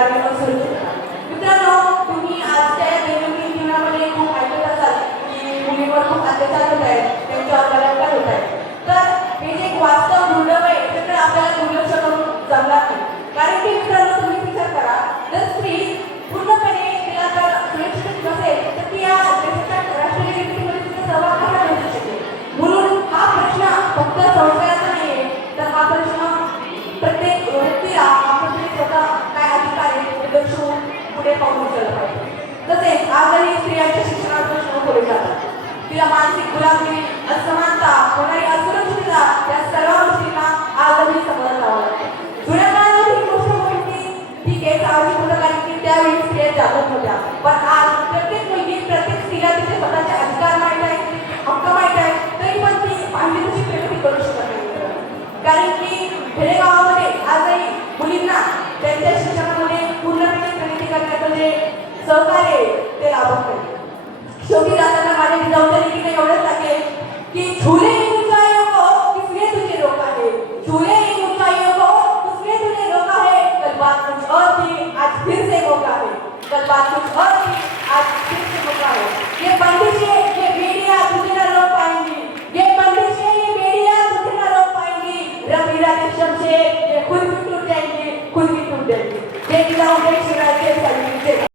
कार्य सुरू करा. मित्रांनो, तुम्ही आजच्या दैनंदिन जीवनामध्ये खूप ऐकत असाल की मुलींवर खूप अत्याचार होत आहेत, त्यांच्यावर बलात्कार होत आहेत. तर हे जे एक वास्तव दुर्लभ आहे त्याकडे आपल्याला दुर्लक्ष करून जमणार नाही. कारण की मित्रांनो, तुम्ही विचार करा, जर स्त्री पूर्णपणे तिला जर सुरक्षित नसेल तर ती या देशाच्या राष्ट्रीय नीतीमध्ये तिचा सहभाग कसा मिळू शकेल. म्हणून हा प्रश्न फक्त संस्काराचा नाही आहे, तर हा प्रश्न प्रत्येक व्यक्तीला आपण तरी स्वतः काय अधिकार आहे ते दर्शवून पुढे पाऊल उचललं पाहिजे. तसेच आजही स्त्रियांच्या शिक्षणात प्रश्न पुढे जातात. तिला मानसिक गुलामी, असमानता, होणारी असुरक्षितता या सर्व गोष्टींना आजही समोर जावं लागतं. जुन्या काळामध्ये ही गोष्ट होती, ठीक आहे, साहजिक होतं, कारण की त्यावेळी स्त्रिया जागृत होत्या. पण आज प्रत्येक मुलगी, प्रत्येक स्त्रीला तिचे स्वतःचे अधिकार माहीत आहेत, हक्क माहीत आहेत, तरी पण ती पाहिजे तशी प्रगती करू शकत नाही. कारण की खेडेगावामध्ये आजही मुलींना त्यांच्या शिक्षणामध्ये पूर्णपणे प्रगती करण्याचं जे सहकार्य आहे ते लाभत नाही. शेवटी जाताना माझ्या जिजाऊच्या लिखीने एवढंच सांगेल की झूले ऊंचाइयों को किसने तुझे रोका है, झूले ऊंचाइयों को किसने तुझे रोका है, कल बात कुछ और थी, आज फिर से मौका है, कल बात कुछ और थी, आज फिर से मौका है. ये बंदिशें, ये बेड़ियां तुझे न रोक पाएंगी, ये बंदिशें, ये बेड़ियां तुझे न रोक पाएंगी. रमीरा के शमशेर ये खुद भी टूट जाएंगे, खुद भी टूट जाएंगे. जय जिजाऊ, जय शिवराय.